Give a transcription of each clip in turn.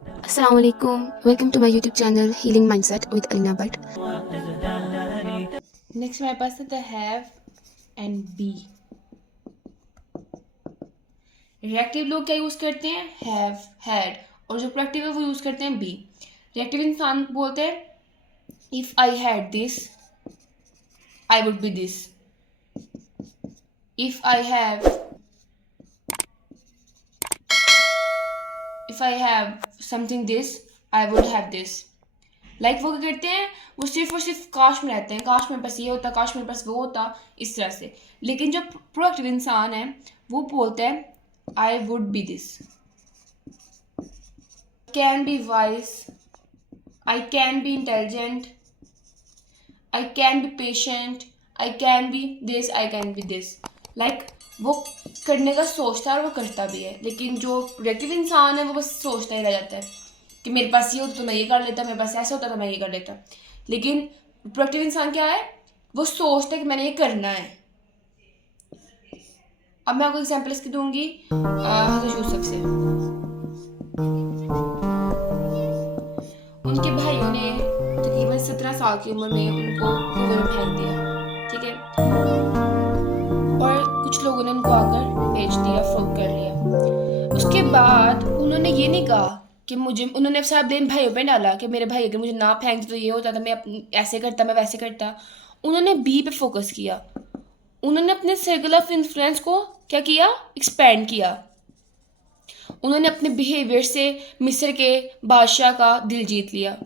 Assalamualaikum. Welcome to my YouTube channel Healing Mindset with Alina Bhatt. Next हमारे पास है the have and be. Reactive लोग क्या use करते हैं? Have, had. और जो प्रोएक्टिव है वो यूज़ करते हैं बी। रिएक्टिव इंसान बोलते हैं if I had this I would be this. If I have something this I would have this. Like वो क्या करते हैं, वो सिर्फ और सिर्फ काश में रहते हैं, काश मेरे पास ये होता, काश मेरे पास वो होता, इस तरह से। लेकिन जो प्रोएक्टिव इंसान है वो बोलते हैं आई would be this, can be wise, I can be intelligent, I can be patient, I can be this, I can be this. Like वो करने का सोचता है और वो करता भी है। लेकिन जो प्रोडक्टिव इंसान है वो बस सोचता ही रह जाता है कि मेरे पास ये होता तो मैं ये कर लेता, मेरे पास ऐसा होता तो मैं ये कर लेता। लेकिन प्रोडक्टिव इंसान क्या है, वो सोचता है कि मैंने ये करना है। अब मैं आपको एग्जांपल इसकी दूंगी हज़रत यूसुफ से। उनके भाइयों ने तकरीबन 17 साल की उम्र में उनको कुएं में फेंक दिया, ठीक है। और कुछ लोगों ने उनको आकर बेच दिया, फ्रॉड कर लिया। उसके बाद उन्होंने ये नहीं कहा कि मुझे, उन्होंने सब दिन भाइयों पे डाला कि मेरे भाई अगर मुझे ना फेंकते तो ये होता था, मैं ऐसे करता, मैं वैसे करता। उन्होंने बी पे फोकस किया। उन्होंने अपने सर्कल ऑफ इन्फ्लुएंस को क्या किया, एक्सपेंड किया। उन्होंने अपने बिहेवियर से मिस्र के बादशाह का दिल जीत लिया,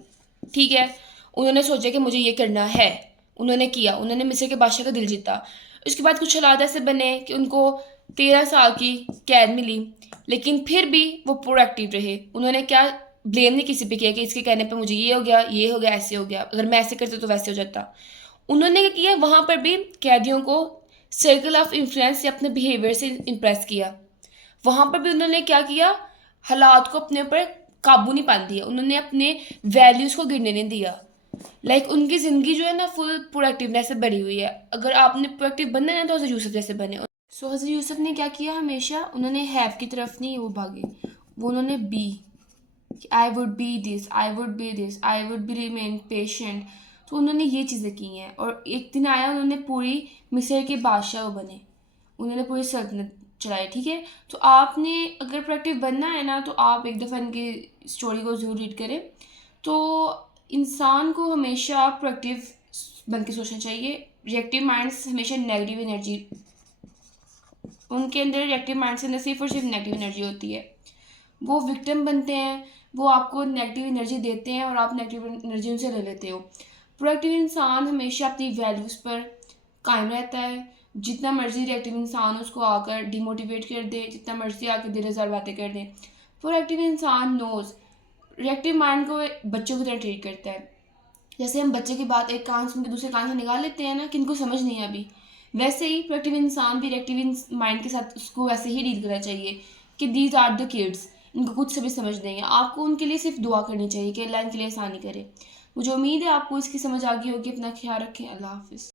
ठीक है। उन्होंने सोचा कि मुझे ये करना है, उन्होंने किया, उन्होंने मिस्र के बादशाह का दिल जीता। उसके बाद कुछ हालात ऐसे बने कि उनको 13 साल की कैद मिली, लेकिन फिर भी वो प्रोएक्टिव रहे। उन्होंने क्या, ब्लेम नहीं किसी पे किया कि इसके कहने पे मुझे ये हो गया, ये हो गया, ऐसे हो गया, अगर मैं ऐसे करता तो वैसे हो जाता। उन्होंने क्या किया, वहाँ पर भी कैदियों को सर्कल ऑफ इन्फ्लुएंस से अपने बिहेवियर से इम्प्रेस किया। वहाँ पर भी उन्होंने क्या किया, हालात को अपने ऊपर काबू नहीं पाने दिया, उन्होंने अपने वैल्यूज़ को गिरने नहीं दिया। लाइक उनकी ज़िंदगी जो है ना फुल प्रोडक्टिवनेस से भरी हुई है। अगर आपने प्रोडक्टिव बनना है ना तो हज़रत यूसुफ जैसे बने। सो हज़रत यूसुफ ने क्या किया, हमेशा उन्होंने हैव की तरफ नहीं वो भागे, वो उन्होंने बी, I would be this, I would be this, I would be remain patient. तो उन्होंने ये चीज़ें की हैं। और एक दिन आया, उन्होंने पूरी मिस्र के बादशाह बने, उन्होंने पूरी सल्तनत चलाई, ठीक है। तो आपने अगर प्रोडक्टिव बनना है ना तो आप एक दफ़ा इनकी स्टोरी को ज़रूर रीड करें। तो इंसान को हमेशा प्रोडक्टिव बन के सोचना चाहिए। रिएक्टिव माइंड्स हमेशा नेगेटिव एनर्जी, उनके अंदर रिएक्टिव माइंड से अंदर सिर्फ और सिर्फ नेगेटिव एनर्जी होती है। वो विक्टिम बनते हैं, वो आपको नेगेटिव एनर्जी देते हैं और आप नेगेटिव एनर्जी उनसे ले लेते हो। प्रोडक्टिव इंसान हमेशा अपनी वैल्यूज़ पर कायम रहता है। जितना मर्जी रिएक्टिव इंसान उसको आकर डिमोटिवेट कर दे, जितना मर्जी आकर 10,000 बातें कर दे, प्रोडक्टिव इंसान नोज रिएक्टिव माइंड को बच्चों की तरह ट्रीट करता है। जैसे हम बच्चे की बात एक कान सुन के दूसरे कान से निकाल लेते हैं ना कि इनको समझ नहीं है अभी, वैसे ही प्रोडक्टिव इंसान भी रिएक्टिव माइंड के साथ उसको वैसे ही डील करना चाहिए कि दीज आर द किड्स, इनको कुछ से भी समझ नहीं है। आपको उनके लिए सिर्फ दुआ करनी चाहिए कि अल्लाह इनके लिए आसानी करे। मुझे उम्मीद है आपको इसकी समझ आ गई होगी। अपना ख्याल रखें। अल्लाह हाफिज़।